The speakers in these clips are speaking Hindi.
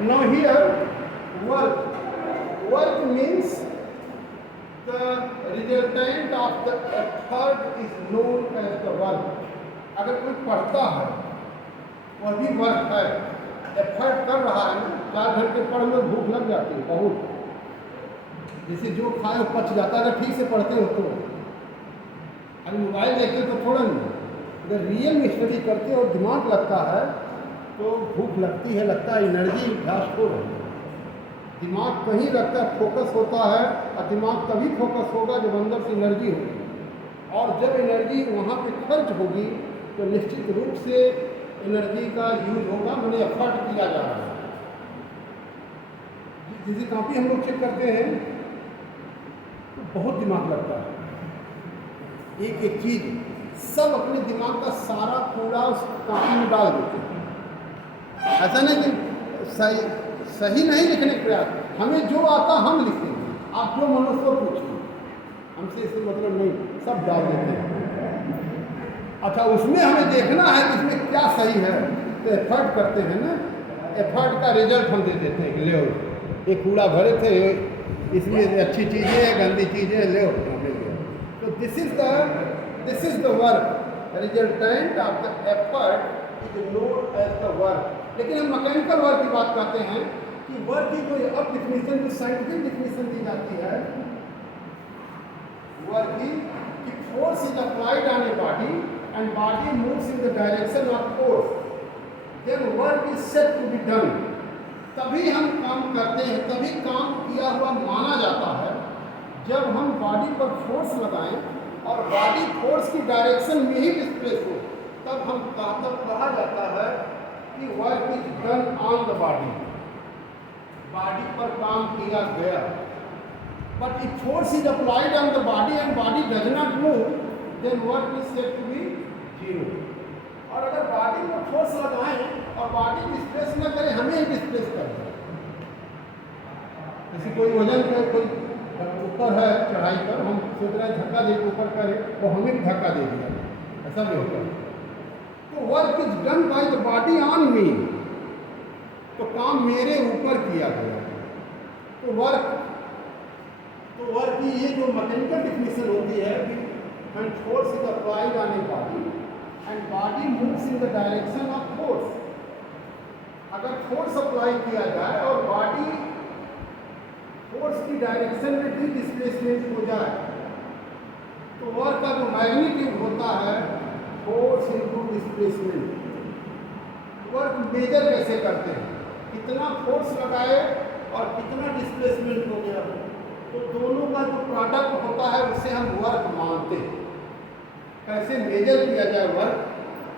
Now here, work. Work means the resultant of the effort is known as the work. अगर कोई पढ़ता है वह भी वर्क है, एफर्ट कर रहा है ना। 4 घंटे पढ़ लो, भूख लग जाती है बहुत, जैसे जो खाए वो पच जाता है। अगर ठीक से पढ़ते हो तो, अगर मोबाइल देखते हो तो थोड़ा नहीं। अगर रियल में स्टडी करते हो, दिमाग लगता है तो भूख लगती है, लगता है एनर्जी अभ्यास हो रही है। दिमाग कहीं लगता है, फोकस होता है, और दिमाग तभी फोकस होगा जब अंदर से एनर्जी होगी, और जब एनर्जी वहाँ पे खर्च होगी तो निश्चित रूप से एनर्जी का यूज होगा, मैंने एफर्ट किया जा रहा है। जैसे कॉपी हम लोग चेक करते हैं तो बहुत दिमाग लगता है, एक एक चीज़ सब अपने दिमाग का सारा कूड़ा उस कॉपी में डाल देते हैं। ऐसा नहीं कि सही नहीं लिखने का प्रयास, हमें जो आता हम लिखेंगे, आप जो मनुष्य पूछिए, हमसे इससे मतलब नहीं, सब डाल देते हैं। अच्छा, उसमें हमें देखना है कि इसमें क्या सही है, तो एफर्ट करते हैं ना, एफर्ट का रिजल्ट हम दे देते हैं कि ले ये कूड़ा भरे थे, इसमें अच्छी चीज़ें गंदी चीज़ें ले तो this is the work, resultant of the effort is known as the work. लेकिन हम मैकेनिकल वर्क की बात करते हैं कि वर्क की जो अब डिफिनीशन, जो साइंटिफिक डिफिनीशन दी जाती है वर्क की, कि force is applied on a body and body moves in the direction of force, then work is said to be done. तभी हम काम करते हैं, तभी काम किया हुआ माना जाता है जब हम बॉडी पर फोर्स लगाएं और बॉडी फोर्स की डायरेक्शन में ही डिस्प्लेस हो, तब कहा जाता है कि work is done on the body, body पर काम किया गया। But if force is applied on the body and body does not move, then work is said to be zero. और अगर बॉडी पर फोर्स लगाएं और बॉडी डिस्प्लेस न करे, हमें ही डिस्प्लेस कर दे। जैसे कोई वजन पे कोई ऊपर है चढ़ाई पर, हम सोच रहे हैं धक्का दे के ऊपर करे, वो हमें भी धक्का दे दिया, ऐसा भी होता है। तो work is done by the body on me, तो काम मेरे ऊपर किया गया। तो वर्क की ये जो मैकेनिकल डिफिनीशन होती है कि when force is applied on a body and body moves in the direction of force. अगर फोर्स अप्लाई किया जाए और बॉडी फोर्स की डायरेक्शन में भी डिस्प्लेसमेंट हो जाए, तो वर्क का जो मैग्नीट्यूड होता है force into displacement. Work measure कैसे करते हैं, कितना फोर्स लगाए और कितना डिस्प्लेसमेंट हो गया, तो दोनों का जो प्रोडक्ट होता है उसे हम वर्क मानते हैं। कैसे मेजर किया जाए वर्क,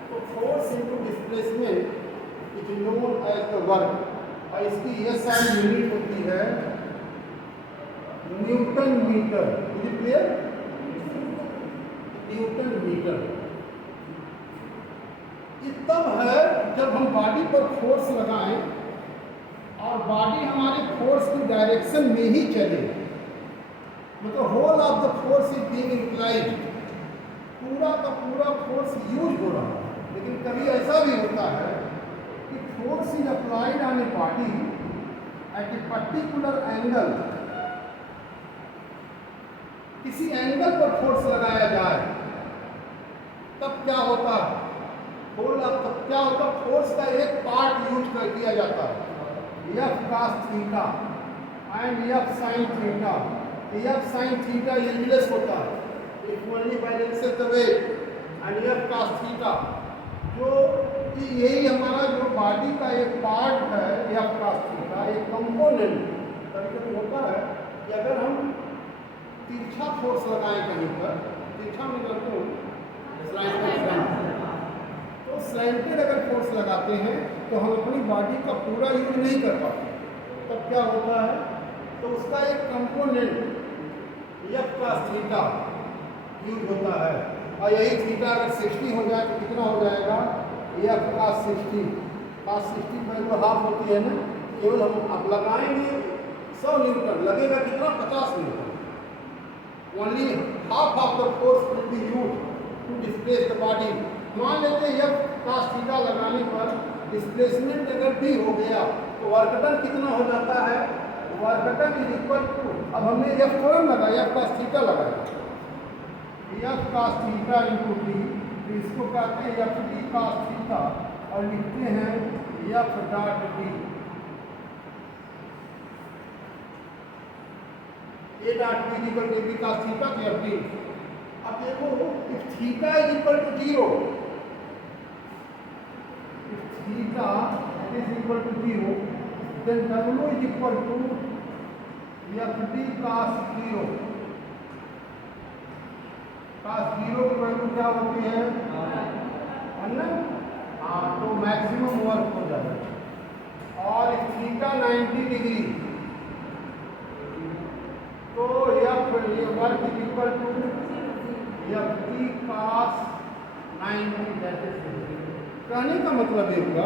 तो force into displacement is known as the work, और इसकी SI यूनिट होती है newton metre. Is it clear? Newton metre. ये तब है जब हम बॉडी पर फोर्स लगाएं और बॉडी हमारे फोर्स की डायरेक्शन में ही चले, मतलब whole of the force is being inclined, पूरा का पूरा फोर्स यूज हो रहा है। लेकिन कभी ऐसा भी होता है कि force is applied on a body at a particular angle, किसी एंगल पर फोर्स लगाया जाए, तब क्या होता है, तब क्या होता है, फोर्स का एक पार्ट यूज कर दिया जाता है, F cos theta and F sin theta. F sin theta एंगुलस होता है, equally balances the weight, and F cos theta जो यही हमारा जो बॉडी का एक पार्ट है, F cos थीटा एक कंपोनेंट। कभी होता है कि अगर हम तिरछा फोर्स लगाएं कहीं पर, तिरछा में करते हो तो स्लैंटेड अगर फोर्स लगाते हैं तो हम अपनी बॉडी का पूरा यूज नहीं कर पाते, तब क्या होता है, तो उसका एक component F cos theta use होता है। और यही थीटा अगर 60 हो जाए तो कितना हो जाएगा, F cos 60, cos 60 में जो हाफ होती है ना, केवल हम अब लगाएंगे 100 न्यूटन, लगेगा कितना, 50 newton. Only half of the force will be used to displace the body. मान लेते हैं F cos थीटा लगाने पर डिस्प्लेसमेंट अगर डी हो गया तो वर्क डन कितना हो जाता है, work done is equal to, अब हमने एफ थोड़ा लगा, एफ cos थीटा लगाया, F cos theta into D, तो इसको कहते हैं एफ डी cos थीटा और लिखते हैं F dot D, A dot D equal to D cos theta तो एफ डी। अब देखो if theta is equal to 0, theta is equal to 0, then W is equal to FD cos 0। cos 0 की वैल्यू क्या होती है ना, हाँ, तो मैक्सिमम वर्क हो जाता है। और थीटा 90 डिग्री, तो ये work is equal to FD cos 90। कहने का मतलब ये हुआ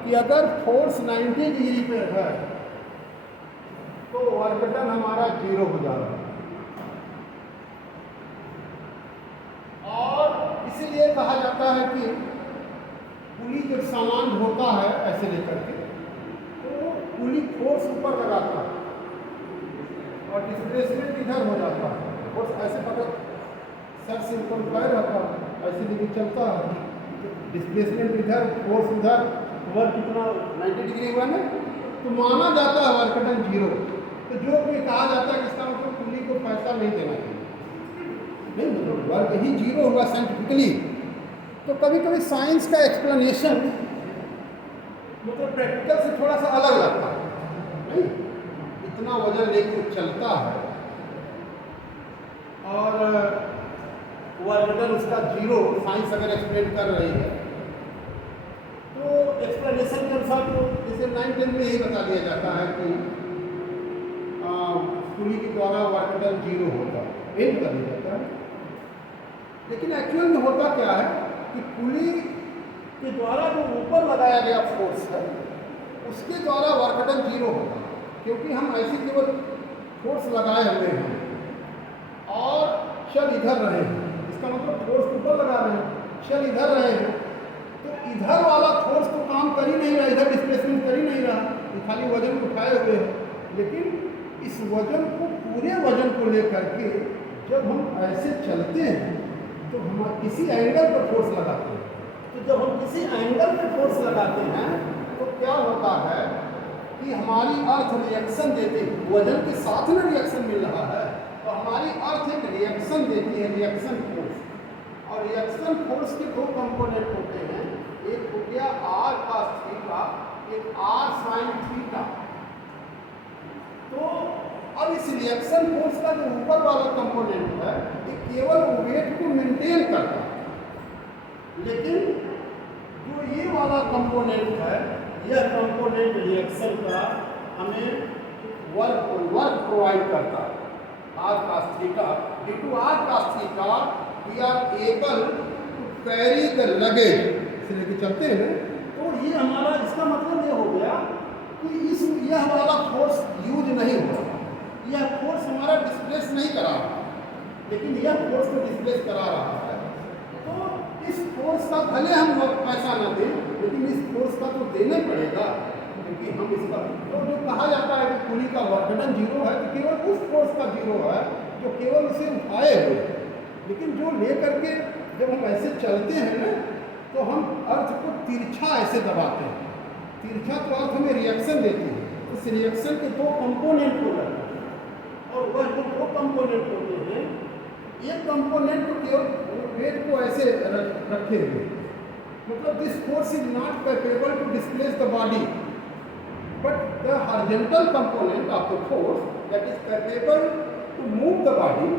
कि अगर फोर्स 90 डिग्री पे है तो वर्क डन हमारा 0 हो जा रहा है। और इसीलिए कहा जाता है कि पुली जब सामान ढोता है ऐसे लेकर के, तो पुली फोर्स ऊपर लगाता है और डिस्प्लेसमेंट इधर हो जाता है, फोर्स ऐसे पकड़ सर से ऊपर पैर रहता है, ऐसे लेके चलता है, डिस्प्लेसमेंट इधर, फोर्स उधर, वर्क कितना 90 डिग्री हुआ ना, तो माना जाता है वर्क डन 0। तो जो भी कहा जाता है इसका मतलब पुली को पैसा नहीं देना चाहिए, नहीं मतलब वर्क ही 0 हुआ साइंटिफिकली। तो कभी कभी साइंस का एक्सप्लेनेशन मतलब प्रैक्टिकल से थोड़ा सा अलग लगता है, नहीं इतना वजन लेके चलता है और वर्क डन उसका 0, साइंस अगर एक्सप्लेन कर रही है तो एक्सप्लेनेशन के अनुसार तो जैसे 9-10 में यही बता दिया जाता है कि पुली के द्वारा वर्क डन 0 होता है, यही बता दिया जाता है। लेकिन एक्चुअल में होता क्या है कि पुली के द्वारा जो ऊपर लगाया गया फोर्स है उसके द्वारा वर्क डन 0 होता है, क्योंकि हम ऐसे केवल फोर्स लगाए हुए हैं और चल इधर रहे हैं, इसका मतलब फोर्स ऊपर लगा रहे हैं, चल इधर रहे हैं, तो इधर वाला फोर्स तो काम कर ही नहीं रहा, इधर डिस्प्लेसमेंट कर ही नहीं रहा, ये खाली वजन उठाए हुए हैं। लेकिन इस वजन को, पूरे वजन को लेकर के जब हम ऐसे चलते हैं तो हम किसी एंगल पर फोर्स लगाते हैं, तो जब हम किसी एंगल पर फोर्स लगाते हैं तो क्या होता है कि हमारी अर्थ रिएक्शन देती है, वजन के साथ में रिएक्शन मिल रहा है, तो हमारी अर्थ एक रिएक्शन देती है, रिएक्शन फोर्स। और रिएक्शन फोर्स के दो कंपोनेंट होते हैं, एक हो गया r cos थीटा, एक r sin थीटा। तो अब इस रिएक्शन फोर्स का जो ऊपर वाला कंपोनेंट है ये केवल वेट को मेंटेन करता है, लेकिन जो ये वाला कंपोनेंट है यह कंपोनेंट रिएक्शन का हमें वर्क प्रोवाइड करता है। r cos theta, due to r cos theta we are able to carry the luggage, इसे लेके चलते हैं। तो ये हमारा, इसका मतलब ये हो गया कि यह वाला फोर्स यूज नहीं हो रहा, यह फोर्स हमारा डिस्प्लेस नहीं करा रहा, लेकिन यह फोर्स को डिस्प्लेस करा रहा है। तो इस फोर्स का भले हम पैसा ना दें, लेकिन इस फोर्स का तो देना पड़ेगा, क्योंकि हम इसका, तो जो कहा जाता है कि पुली का वर्क डन 0 है, तो केवल उस फोर्स का 0 है जो केवल उसे उठाए हुए, लेकिन जो ले करके जब हम ऐसे चलते हैं ना तो हम अर्थ को तिरछा ऐसे दबाते हैं, तिरछा तो अर्थ हमें रिएक्शन देती है, उस रिएक्शन के दो कंपोनेंट हो जाते हैं, और वह जो दो कंपोनेंट होते हैं, एक कंपोनेंट को केवल वेट को ऐसे रखे हुए, मतलब this force is not capable to displace the body, but the horizontal component of the force that is capable to move the body,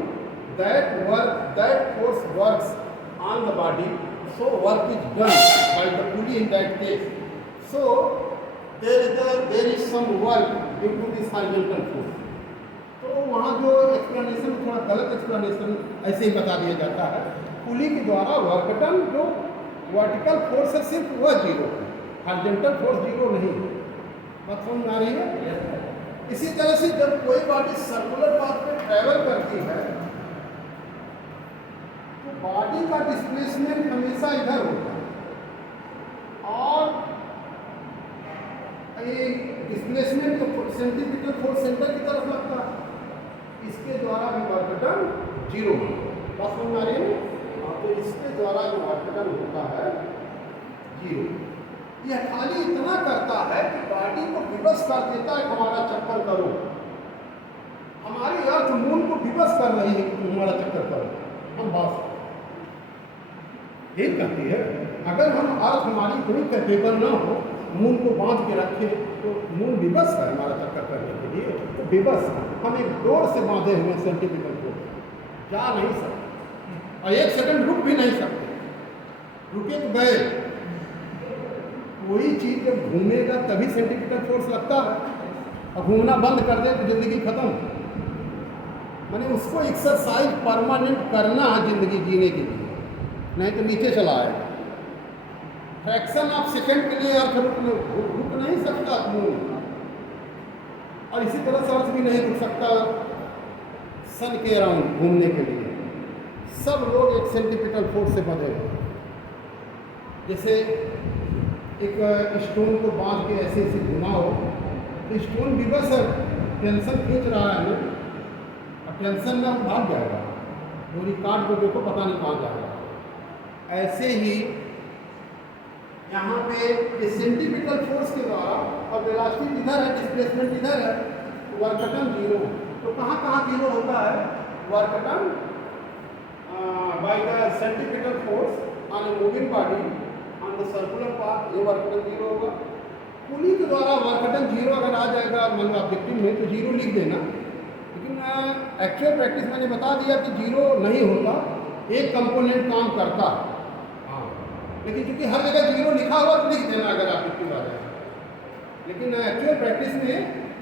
that force works on the body, so work is done by the pulley in that case. So there is some work due to this horizontal force. तो वहाँ जो एक्सप्लेनेशन, थोड़ा गलत एक्सप्लेनेशन ऐसे ही बता दिया जाता है, पुली के द्वारा वर्क डन जो वर्टिकल फोर्स है सिर्फ वह 0 है, हॉरिजॉन्टल फोर्स 0 नहीं है। बात समझ में आ रही है? इसी तरह से जब कोई बॉडी सर्कुलर पाथ पे ट्रैवल करती है तो बॉडी का डिस्प्लेसमेंट हमेशा इधर होता है, और ये डिस्प्लेसमेंट तो सेंट्रीपिटल फोर्स सेंटर की तरफ लगता है, इसके द्वारा भी वर्क डन जीरो बस समझ में आ रही है। तो इसके द्वारा जो वर्क डन होता है जीरो। यह खाली इतना करता है कि बॉडी को विवश कर देता है, हमारा चक्कर करो, हमारी अर्थ मून को विवश कर रही है कि हमारा चक्कर करो, हम बस एक कहती है। अगर हम अर्थ हमारी इतनी कैपेबल ना हो, मून को बांध के रखे, तो मून विवश है हमारा चक्कर करने के लिए, तो विवश हम एक डोर से बांधे हुए सेंट्रीपिटल को जा नहीं सकते और एक सेकंड रुक भी नहीं सकते, रुके तो गए। कोई चीज़ जब घूमेगा तभी सेंट्रीपिटल फोर्स लगता है, और घूमना बंद कर दे तो जिंदगी खत्म। माने उसको एक्सरसाइज परमानेंट करना है जिंदगी जीने के लिए, नहीं तो नीचे चला आएगा। फ्रैक्शन ऑफ सेकंड के लिए अर्थ रुक नहीं सकता मून, और इसी तरह से अर्थ भी नहीं रुक सकता सन के अराउंड घूमने के लिए। सब लोग एक सेंट्रीपिटल फोर्स से बंधे हैं। जैसे एक स्टोन को बांध के ऐसे ऐसे घुमाओ तो स्टोन विवश है, टेंशन खींच रहा है हमें, और टेंशन में हम भाग जाएगा, डोरी काट को देखो पता नहीं कहाँ जाएगा। ऐसे ही यहाँ पे ये सेंट्रीपिटल फोर्स के द्वारा, और वेलोसिटी इधर है, डिस्प्लेसमेंट इधर है, वर्क डन जीरो। तो कहाँ कहाँ जीरो होता है work done? By the centripetal force on a moving body on the circular path, ये वर्क डन जीरो होगा। पुली के द्वारा वर्क डन जीरो अगर आ जाएगा मतलब ऑब्जेक्टिव में, तो जीरो लिख देना। लेकिन एक्चुअल प्रैक्टिस मैंने बता दिया कि जीरो नहीं होता, एक कंपोनेंट काम करता है। लेकिन क्योंकि हर जगह जीरो लिखा हुआ तो लिख देना अगर आप इतनी बार है। लेकिन एक्चुअल प्रैक्टिस में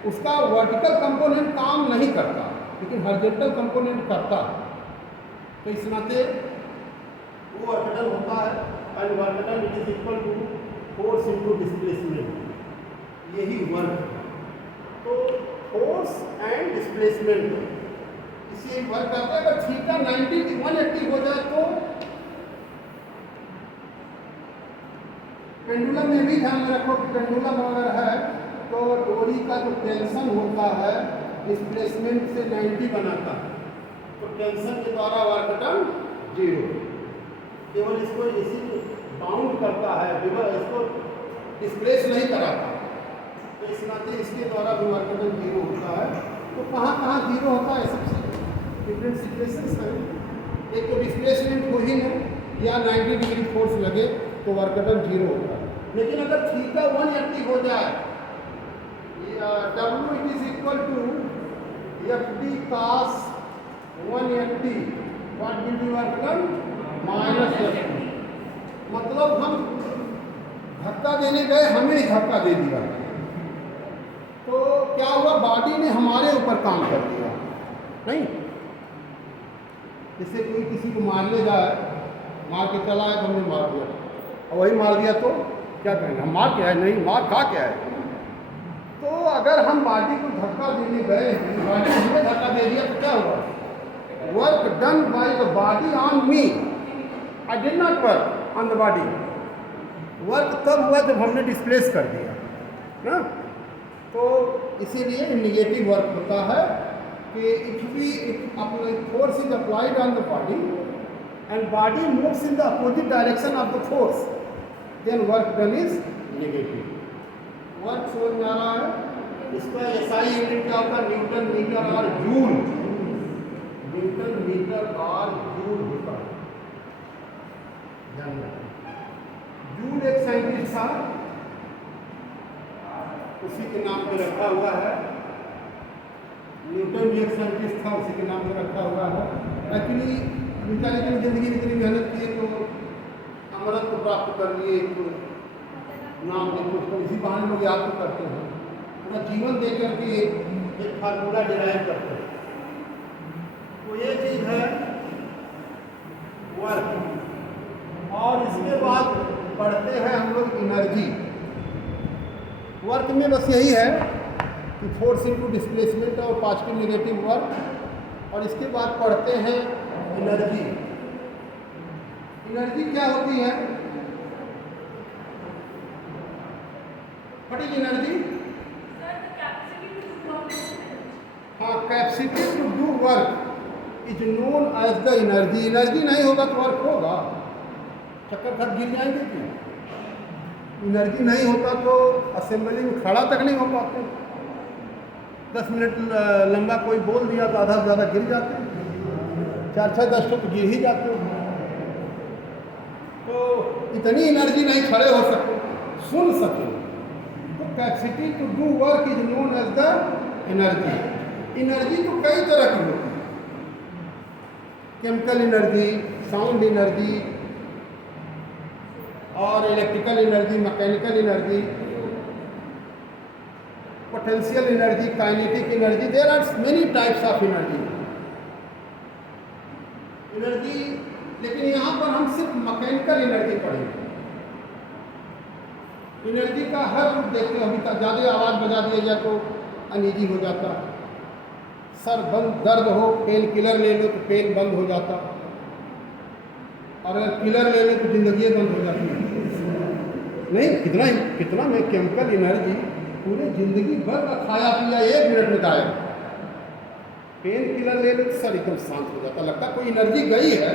उसका वर्टिकल कंपोनेंट काम नहीं करता, लेकिन हॉरिजॉन्टल कंपोनेंट करता। तो इस नाते वो वर्क डन होता है, and work done it is equal to force into displacement, यही वर्क। तो फोर्स एंड डिस्प्लेसमेंट इसे वर्क करता है। अगर थीटा 90 180 हो जाए तो पेंडुलम में भी ध्यान में रखो कि पेंडुलम अगर है तो डोरी का जो टेंशन होता है डिस्प्लेसमेंट से 90 बनाता है, तो टेंशन के द्वारा वर्क डन जीरो। केवल इसको इसी बाउंड करता है, इसको डिस्प्लेस नहीं कराता, तो इस नाते इसके द्वारा भी वर्क डन जीरो होता है। तो कहाँ कहाँ जीरो होता है, सबसे डिफरेंट सिचुएशंस है। एक तो डिस्प्लेसमेंट हो ही नहीं, या 90 डिग्री फोर्स लगे तो वर्क डन जीरो होता है। लेकिन अगर थीटा 180 हो जाए, W it is equal to FD cos 180, what will be work done minus FD। मतलब हम धक्का देने गए, हमें ही धक्का दे दिया, तो क्या हुआ, बॉडी ने हमारे ऊपर काम कर दिया। नहीं, जैसे कोई किसी को मारने जाए, मार के चला है तो हमने मार दिया, और वही मार दिया तो क्या कहेंगे, हम मार क्या है, नहीं मार खा क्या है। तो अगर हम बॉडी को धक्का देने गए, बॉडी हमें धक्का दे दिया तो क्या हुआ, work done by the body on me, I did not work on the body. Work तब हुआ जब हमने डिस्प्लेस कर दिया ना। तो इसीलिए नेगेटिव वर्क होता है कि if we force is applied on the body and body moves in the opposite direction of the force, then work done is negative. Work समझ में आ रहा है? इसका SI यूनिट क्या होता है, न्यूटन मीटर और जूल, न्यूटन मीटर और जूल होता है। जूल एक साइंटिस्ट था, उसी के नाम पे रखा हुआ है। न्यूटन भी एक साइंटिस्ट था, उसी के नाम पे रखा हुआ है। एक्चुअली बेचारे की जिंदगी में इतनी मेहनत की तो अमरत को प्राप्त कर लिए, तो नाम देखो उसको, इसी बहाने लोग याद तो करते हैं, पूरा जीवन दे करके एक फार्मूला डिराइव करते हैं। तो ये चीज़ है वर्क। और इसके बाद पढ़ते हैं हम लोग एनर्जी। वर्क में बस यही है कि फोर्स इनटू डिस्प्लेसमेंट और पॉजिटिव नेगेटिव वर्क। और इसके बाद पढ़ते हैं एनर्जी। एनर्जी क्या होती है? What is energy? Is known as the energy. Energy नहीं होगा तो वर्क होगा, चक्कर खट गिर जाएंगे कि एनर्जी नहीं होता तो असेंबली में खड़ा तक नहीं हो पाते। 10 मिनट लंबा कोई बोल दिया तो आधा से ज़्यादा गिर जाते, 4-6-10 तो गिर ही जाते हो। तो इतनी एनर्जी नहीं खड़े हो सकते, सुन सके। तो capacity to do work is known as the energy. Energy तो कई तरह की होती है, केमिकल एनर्जी, साउंड एनर्जी और electrical energy, mechanical energy, potential energy, kinetic energy. There are many types of energy. लेकिन यहाँ पर हम सिर्फ मैकेनिकल एनर्जी पढ़ेंगे। एनर्जी का हर रूप देखते हो। अभी तक ज़्यादा आवाज़ बजा दिया जाए तो अनईजी हो जाता, सर बंद दर्द हो, पेन किलर ले लो तो पेन बंद हो जाता, और अगर किलर ले लो तो जिंदगी बंद हो जाती है। नहीं, कितना में केमिकल एनर्जी पूरी जिंदगी भर का खाया पिया 1 मिनट में गायब। पेन किलर ले लो तो सर एकदम शांत हो जाता, लगता कोई एनर्जी गई है,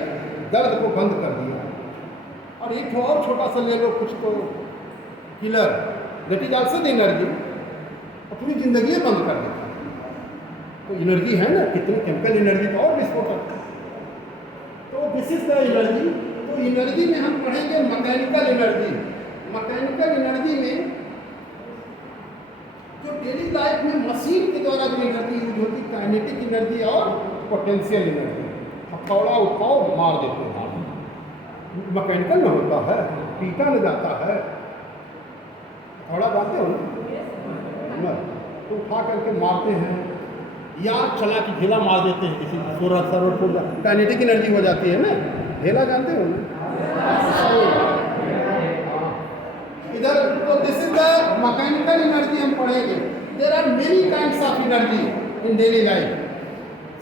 दर्द को बंद कर दिया। और एक और छोटा सा ले लो कुछ तो killer, that is also the energy, और पूरी जिंदगी बंद कर देता। तो एनर्जी है ना, कितनी केमिकल एनर्जी तो और विस्फोटक। तो दिस इज द एनर्जी। तो एनर्जी में हम पढ़ेंगे मैकेनिकल एनर्जी। मैकेनिकल एनर्जी में जो डेली लाइफ में मशीन के द्वारा जो एनर्जी यूज होती, काइनेटिक एनर्जी और पोटेंशियल एनर्जी। हथौड़ा उठाओ मार देते हैं, मैकेनिकल में होता है, पीटा न जाता है। हथौड़ा जानते हो ना, तो उठा करके मारते हैं, या चला के ढेला मार देते हैं किसी सर्वर को, काइनेटिक एनर्जी हो जाती है ना। ढेला जानते हो ना इधर। तो this is the mechanical energy हम पढ़ेंगे। There are many kinds of energy in daily life.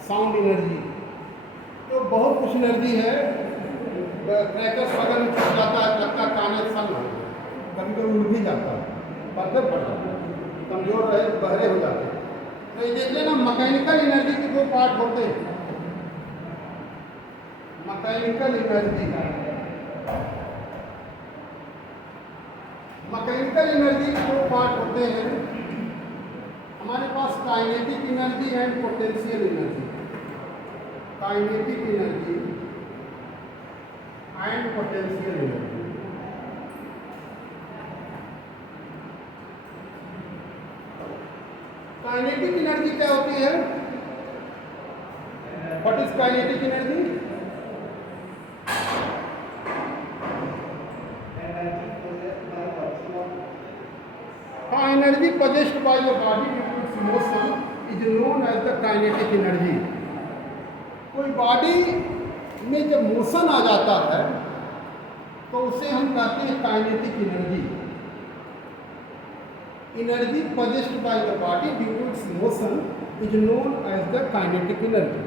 Sound energy तो बहुत कुछ एनर्जी है। क्रैकर्स वगैरह में छूट जाता है, लगता कान सन हो, कभी कभी उड़ भी जाता है, पर्दे पड़ जाता है, कमजोर रहे बहरे हो जाते हैं। तो ये देख लेना, मैकेनिकल एनर्जी के 2 पार्ट होते हैं। मैकेनिकल एनर्जी के 2 पार्ट होते हैं हमारे पास, kinetic energy and potential energy. Kinetic energy and potential energy. Kinetic energy क्या होती है? What is kinetic energy? हाँ, energy possessed by the body due to its motion is known as the kinetic energy। कोई बॉडी में जब मोशन आ जाता है तो उसे हम कहते हैं kinetic energy. Energy possessed by the body due to its motion is known as the kinetic energy।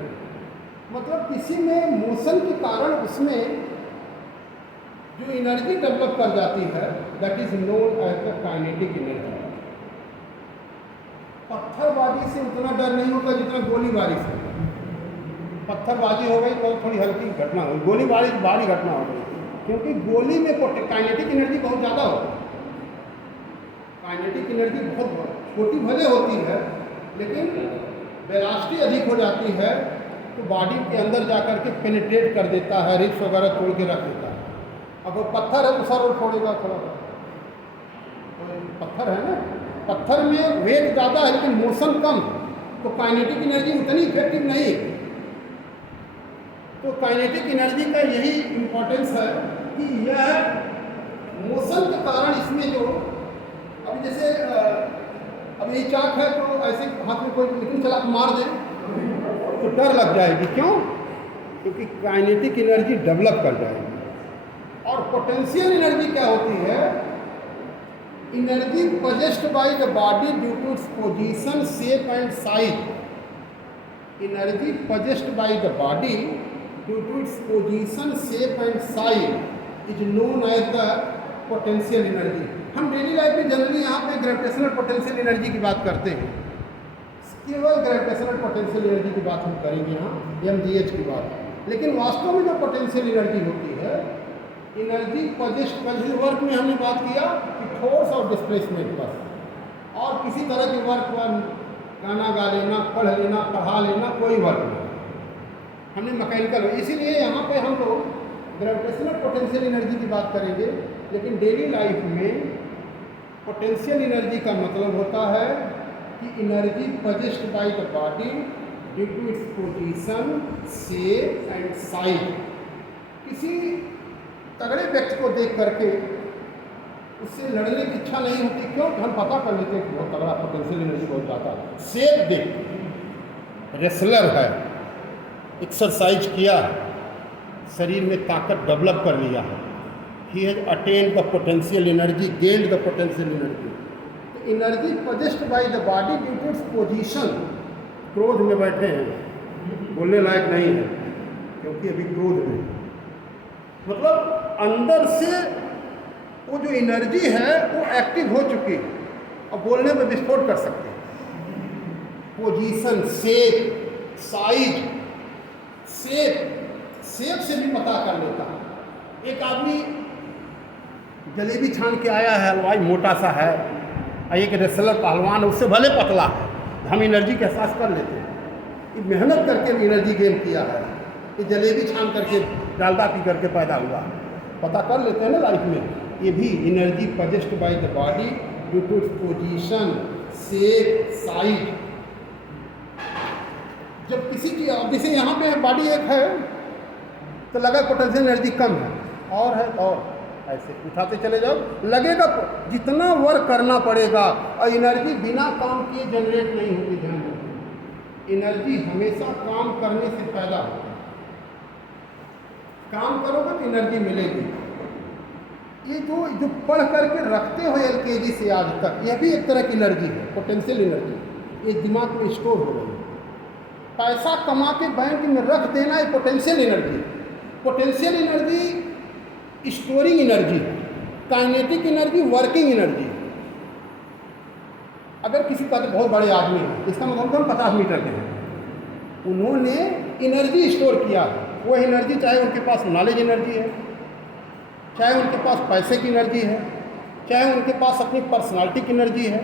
मतलब किसी में मोशन के कारण उसमें जो एनर्जी डेवलप कर जाती है, that is known as the kinetic energy. पत्थरबाजी से उतना डर नहीं होता जितना गोलीबारी से। पत्थरबाजी हो गई तो थोड़ी हल्की घटना हो गई, गोलीबारी भारी घटना हो गई, क्योंकि गोली में काइनेटिक एनर्जी बहुत ज़्यादा होती है। काइनेटिक एनर्जी बहुत छोटी भले होती है, लेकिन वेलोसिटी अधिक हो जाती है तो बॉडी के अंदर जाकर के पेनिट्रेट कर देता है, रिब्स वगैरह तोड़ के रख देता है। अब वो पत्थर है तो सर और फोड़ेगा थोड़ा, तो पत्थर है ना, पत्थर में वेट ज़्यादा है लेकिन मोशन कम, तो काइनेटिक एनर्जी उतनी इफेक्टिव नहीं है। तो काइनेटिक एनर्जी का यही इम्पोर्टेंस है कि यह मोशन के कारण इसमें जो अभी जैसे अब ये चाक है तो ऐसे हाथ में कोई निकल चला के मार दे तो डर लग जाएगी। क्यों? क्योंकि काइनेटिक एनर्जी डेवलप कर जाएगी। और पोटेंशियल एनर्जी क्या होती है? Energy possessed by the body due to its position, shape and size। Energy possessed by the body due to its position, shape and size is known as the potential energy। हम डेली लाइफ में जनरली यहाँ पे ग्रेविटेशनल पोटेंशियल एनर्जी की बात करते हैं। केवल ग्रेविटेशनल पोटेंशियल एनर्जी की बात हम करेंगे यहाँ, MGH की बात। लेकिन वास्तव में जो पोटेंशियल एनर्जी होती है, एनर्जी पॉजिटिव वर्क में हमने बात किया कि फोर्स और डिस्प्लेसमेंट पर, और किसी तरह के वर्क पर गाना गा लेना, पढ़ लेना, पढ़ा लेना, कोई वर्क नहीं, हमने मैकेनिकल। इसीलिए यहाँ पे हम लोग ग्रेविटेशनल पोटेंशियल एनर्जी की बात करेंगे। लेकिन डेली लाइफ में पोटेंशियल एनर्जी का मतलब होता है कि energy possessed by the body due to its position, shape and size. किसी तगड़े व्यक्ति को देख करके उससे लड़ने की इच्छा नहीं होती, क्यों? हम पता कर लेते हैं कि बहुत तगड़ा पोटेंशियल एनर्जी बहुत ज़्यादा है। शेप देख, रेसलर है, एक्सरसाइज किया, शरीर में ताकत डेवलप कर लिया है, he has attained the potential energy, gained the potential energy. तो energy possessed by the body due to its position. क्रोध में बैठे हैं, बोलने लायक नहीं है क्योंकि अभी क्रोध में, मतलब अंदर से वो जो एनर्जी है वो एक्टिव हो चुकी है और बोलने में विस्फोट कर सकते हैं। पोजीशन, शेप, साइज, शेप से भी पता कर लेता है। एक आदमी जलेबी छान के आया है, हलवाई मोटा सा है, और एक रेसलर पहलवान उससे भले पतला है, हम एनर्जी का एहसास कर लेते हैं। ये मेहनत करके एनर्जी गेन किया है, ये जलेबी छान करके डालडा पी करके पैदा हुआ, पता कर लेते हैं ना लाइफ में। ये भी energy possessed by the body due to its position, shape, size. जब किसी की, जैसे यहाँ पे बॉडी एक है तो लगा पोटेंशियल एनर्जी कम है, और है और ऐसे उठाते चले जाओ, लगेगा जितना वर्क करना पड़ेगा, और एनर्जी बिना काम किए जनरेट नहीं होती। ध्यान रखिए, एनर्जी हमेशा काम करने से पैदा होती है। काम करोगे तो एनर्जी मिलेगी। ये जो पढ़ करके रखते हो LKG से आज तक, यह भी एक तरह की एनर्जी है, पोटेंशियल एनर्जी। ये दिमाग में स्टोर हो रही है। पैसा कमा के बैंक में रख देना, ये potential energy. Potential energy storing energy, kinetic energy working energy. अगर किसी का बहुत बड़े आदमी है, इसका मतलब हम 50 मीटर के हैं, उन्होंने एनर्जी स्टोर किया। वो एनर्जी चाहे उनके पास नॉलेज एनर्जी है, चाहे उनके पास पैसे की एनर्जी है, चाहे उनके पास अपनी पर्सनालिटी की एनर्जी है।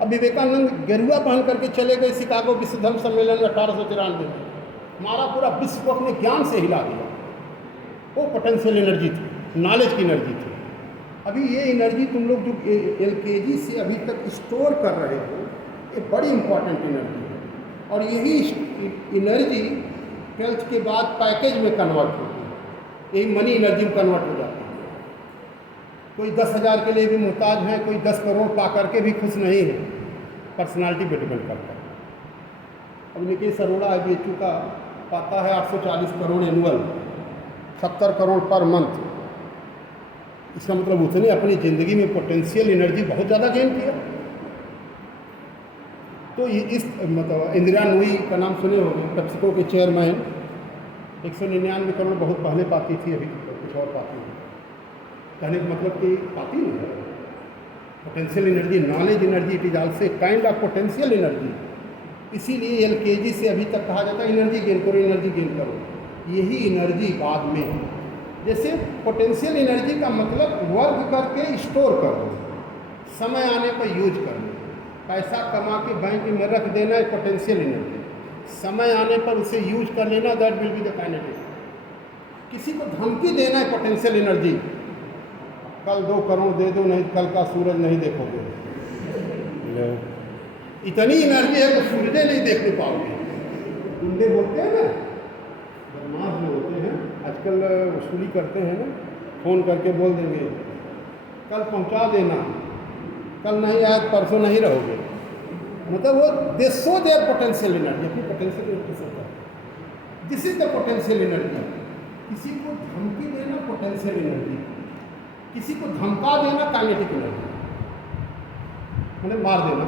अब विवेकानंद गेरुआ पहन करके चले गए शिकागो विश्व धर्म सम्मेलन में 1893 में, हमारा पूरा विश्व को अपने ज्ञान से हिला दिया। वो पोटेंशियल एनर्जी थी, नॉलेज की एनर्जी थी। अभी ये एनर्जी तुम लोग जो LKG से अभी तक स्टोर कर रहे हो, ये बड़ी इंपॉर्टेंट एनर्जी है। और यही एनर्जी 12th के बाद पैकेज में कन्वर्ट होती है, यही मनी एनर्जी में कन्वर्ट हो जाती है। कोई 10,000 के लिए भी मुहताज है, कोई 10 करोड़ पा करके भी खुश नहीं है, पर्सनालिटी पे डिपेंड करता है। अब निकेश अरोड़ा BHU का पाता है 840 crore annual, 70 crore per month. इसका मतलब उसने अपनी ज़िंदगी में पोटेंशियल एनर्जी बहुत ज़्यादा गेन किया। तो ये इस मतलब इंदिरा नूई का नाम सुने होंगे, पेप्सिको के चेयरमैन। 199 करोड़ बहुत पहले पाती थी, अभी कुछ और पाती है। कहने का मतलब कि पाती नहीं है। Potential energy, knowledge energy, it is also kind of potential energy. इसीलिए LKG से अभी तक कहा जाता है एनर्जी गेन करो, एनर्जी गेन करो। यही एनर्जी बाद में, जैसे पोटेंशियल एनर्जी का मतलब वर्क करके स्टोर कर दो, समय आने पर यूज कर लो। पैसा कमा के बैंक में रख देना है पोटेंशियल एनर्जी, समय आने पर उसे यूज कर लेना, that will be the kinetic. किसी को धमकी देना है पोटेंशियल एनर्जी, कल 2 करोड़ दे दो, नहीं कल का सूरज नहीं देखोगे। इतनी एनर्जी है कि सूरज नहीं देखने पाओगे। गुंडे बोलते हैं ना, बदमाश जो होते हैं आजकल वसूली करते हैं ना, फ़ोन करके बोल देंगे कल पहुंचा देना, कल नहीं आए परसों नहीं रहोगे। मतलब वो दे शो देयर पोटेंशियल एनर्जी, अपनी पोटेंशियल एनर्जी शो करते। This is the potential energy. किसी को धमकी देना पोटेंशियल एनर्जी, किसी को धमका देना काइनेटिक एनर्जी, मतलब मार देना।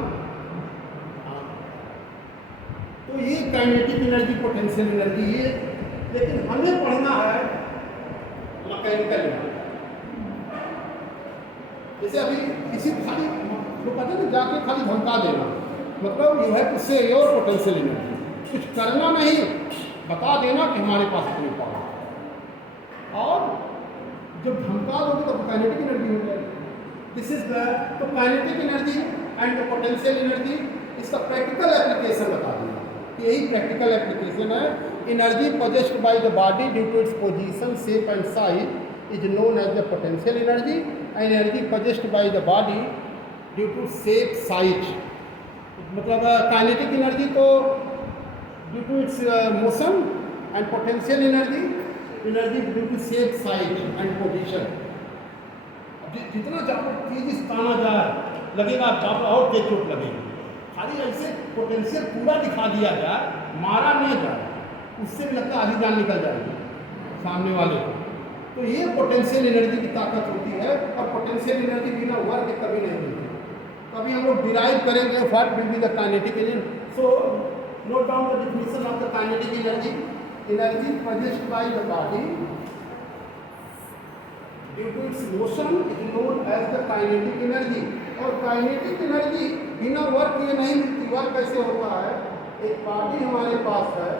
तो ये काइनेटिक एनर्जी, पोटेंशियल एनर्जी ये। लेकिन हमें पढ़ना है मैकेनिकल एनर्जी। जैसे अभी किसी खाली लोग कहते हैं ना, जाके खाली धमका देना, मतलब यू हैव टू से योर पोटेंशियल एनर्जी, कुछ करना नहीं, बता देना कि हमारे पास इतनी पावर है। और जब धमका दोगे तो काइनेटिक एनर्जी हो जाएगी। दिस इज द तो kinetic energy and the potential energy, इसका प्रैक्टिकल एप्लीकेशन बता दिया कि यही प्रैक्टिकल एप्लीकेशन है। Energy possessed by the body due to its position, shape and size is known as the potential energy, and energy possessed by the body due to shape size, मतलब काइनेटिक एनर्जी तो due to its motion, and potential energy due to shape size and position. जितना ज़्यादा तेजी से ताना जाए लगेगा ज़्यादा और तेज चोट लगेगी। खाली ऐसे पोटेंशियल पूरा दिखा दिया जाए, मारा न जाए, उससे भी लगता है आधी जान निकल जाएगी सामने वाले को। तो ये पोटेंशियल एनर्जी की ताकत होती है, और पोटेंशियल एनर्जी बिना वर्क के कभी नहीं मिलती। कभी हम लोग डिराइव करेंगे what will be the kinetic energy. So note down the definition of the kinetic energy. Energy produced by the body due to its motion is known as the kinetic energy. और काइनेटिक एनर्जी बिना वर्क किए नहीं मिलती। वर्क कैसे होता है, एक बॉडी हमारे पास है,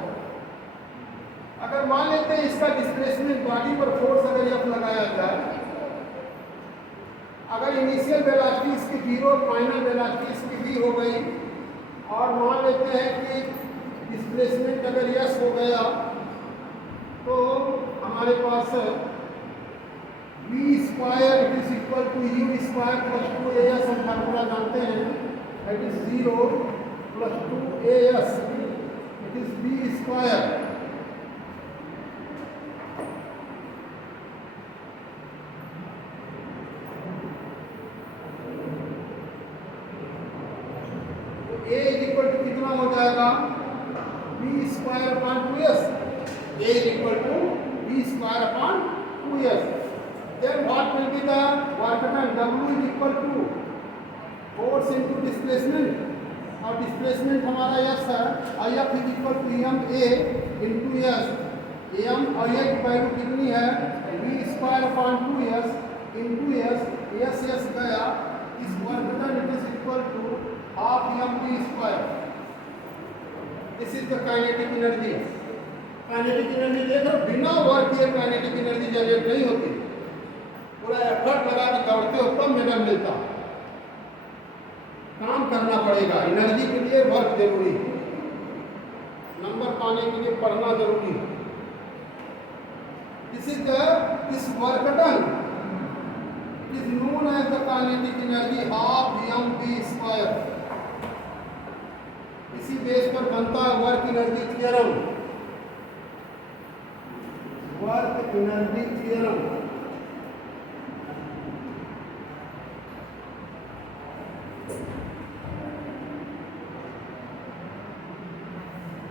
अगर मान लेते हैं इसका डिस्प्लेसमेंट बॉडी पर फोर्स अगर यह लगाया जाए, अगर इनिशियल वेलोसिटी इसकी 0 और फाइनल वेलोसिटी इसकी v हो गई, और मान लेते हैं कि डिस्प्लेसमेंट अगर यस हो गया, तो हमारे पास v square it is equal to u square plus 2as, हम फार्मूला जानते हैं, it is 0 plus 2as, it is v square. A is equal to कितना हो जाएगा, v square upon 2s। A is equal to v square upon 2s। Then what will be the work done? W is equal to force into displacement, और displacement हमारा s है, If is equal to ma into s। am और a की वैल्यू कितनी है, v square upon 2s into s, s गया, इस work done it is equal to half mv square. This is the kinetic energy. Kinetic energy देखो, बिना वर्क किए काइनेटिक एनर्जी जनरेट नहीं होती। पूरा एफर्ट लगा के दौड़ते हो तब मेडल मिलता। काम करना पड़ेगा, एनर्जी के लिए वर्क जरूरी है, नंबर पाने के लिए पढ़ना जरूरी है। This work done is known as the kinetic energy half mv square. इसी बेस पर बनता है work energy theorem. Work energy theorem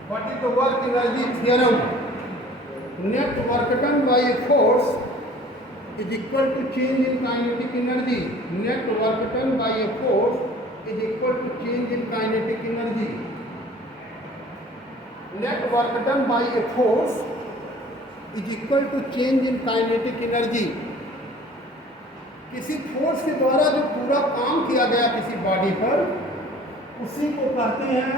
what is the work energy theorem? Net work done by a force is equal to change in kinetic energy. Net work done by a force is equal to change in kinetic energy. Net work done by a force is equal to change in kinetic energy. किसी फोर्स के द्वारा जो पूरा काम किया गया किसी बॉडी पर, उसी को कहते हैं,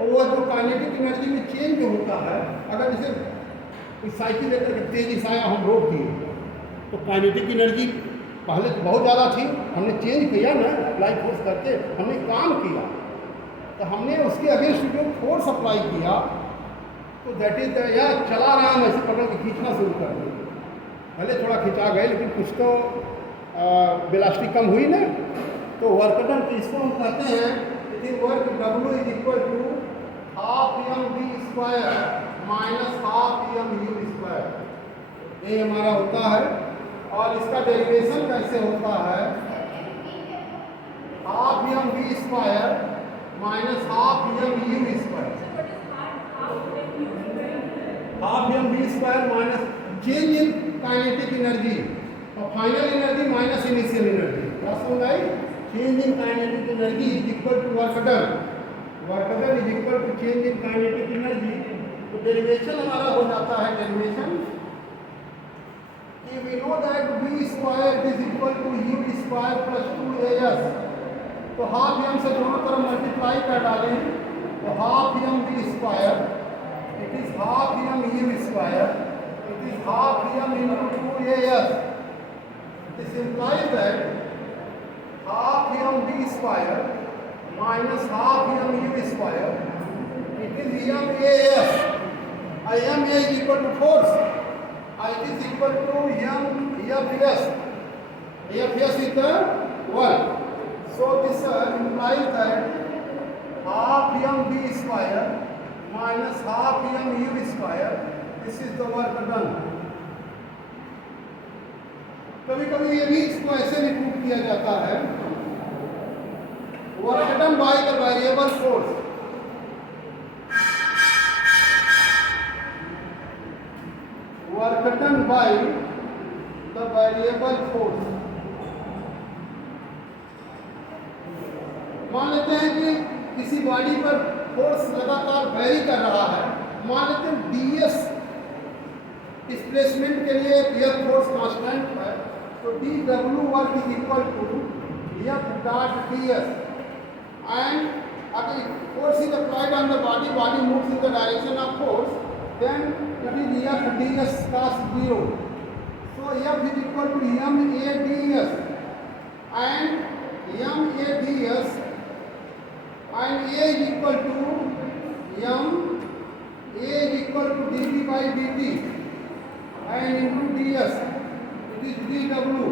और वह जो काइनेटिक एनर्जी में चेंज जो होता है, अगर जैसे कोई साइकिल लेकर के तेजी से आया, हम रोक दिए, तो काइनेटिक एनर्जी पहले तो बहुत ज़्यादा थी, हमने चेंज किया ना, अप्लाई फोर्स करके हमने काम किया, तो हमने उसके अगेंस्ट जो फोर्स अप्लाई किया, तो दैट इज या चला रहा हम ऐसे पकड़ के खींचना शुरू कर दिए। पहले थोड़ा खिंचा गए, लेकिन कुछ तो वेलोसिटी कम हुई ना, तो वर्क डन, तो इसको हम कहते हैं work W is equal to half mv square minus half mu square. ये हमारा होता है, और इसका डेरिवेशन कैसे होता है, half mv square minus half mu square. Half mv square minus change in kinetic energy, और final energy minus initial energy. क्या समझ आई? Change in kinetic energy is equal to work done. Work done is equal to change in kinetic energy. तो डेरिवेशन हमारा हो जाता है, डेरिवेशन कि we know that v square is equal to u square plus 2as। तो हाफ एम से दोनों तरफ मल्टीप्लाई कर डालें तो half M V square, it is half M U square, it is half M into 2as. This implies that half m v square minus half m u square, it is m as. M a is equal to force. It is equal to m fs. Fs is the 1. So this implies that half m v square minus half m u square, this is the work done. कभी कभी ये भी इसको ऐसे भी प्रूव किया जाता है, work done by the variable force. Work done by the variable force. मान लेते हैं कि किसी बॉडी पर फोर्स लगातार वेरी कर रहा है. मान लेते हैं ds डिस्प्लेसमेंट के लिए यह फोर्स कांस्टेंट है, तो dw work is equal to f dot ds. And अगर force is applied on the body, body moves in the direction of force, then it is f ds cos 0. So f is equal to m a ds and m a ds and a is equal to dv by dt and into ds, it is dw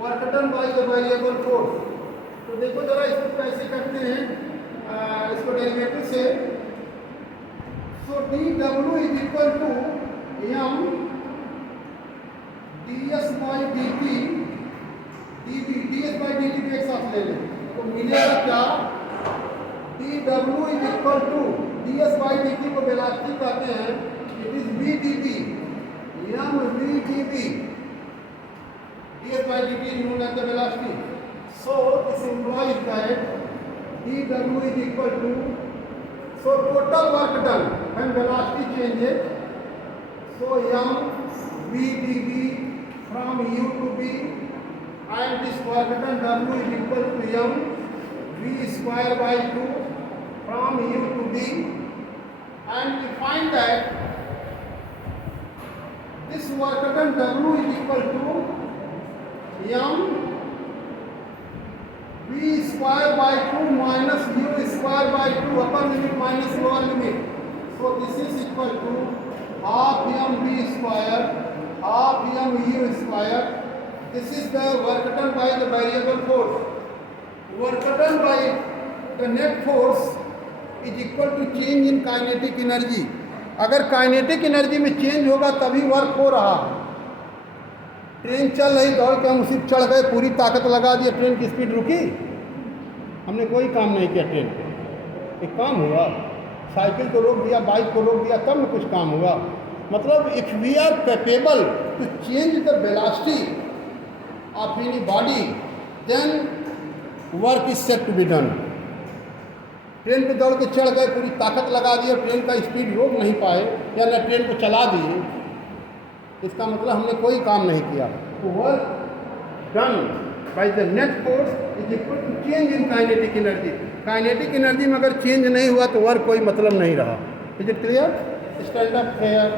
work done by the variable force. तो देखो जरा इसको कैसे करते हैं, इसको डेरिवेटिव से. सो dw is equal to m ds by dt, ds by dt को एक साथ ले लें तो मिलेगा क्या, dw is equal to ds by dt को वेलोसिटी कहते हैं, it is v dv, m v dv, ds by dt is known as the velocity. So this implies that dw is equal to, so total work done when velocity changes, so m v dv from u to v, and this work done w is equal to m v square by 2 from u to v, and we find that this work done w is equal to m v square by 2 minus u square by 2 upper limit minus lower limit. So this is equal to half m v square, half m u square. This is the work done by the variable force. Work done by the net force is equal to change in kinetic energy. अगर काइनेटिक एनर्जी में चेंज होगा तभी वर्क हो रहा है. ट्रेन चल रही, दौड़ के हम उसी चढ़ गए, पूरी ताकत लगा दिए, ट्रेन की स्पीड रुकी, हमने कोई काम नहीं किया. ट्रेन पे एक काम हुआ, साइकिल को रोक दिया, बाइक को रोक दिया, तब में कुछ काम हुआ. मतलब if we are capable to change the velocity of any body, then work is set to be done. Train पे दौड़ के चढ़ गए, पूरी ताकत लगा दी, ट्रेन का स्पीड रोक नहीं पाए या न ट्रेन को चला दिए, इसका मतलब हमने कोई काम नहीं किया. तो work done by the net force is equal to change in kinetic energy. Kinetic energy में अगर चेंज नहीं हुआ तो वर्क कोई मतलब नहीं रहा. Is it clear? Stand up here.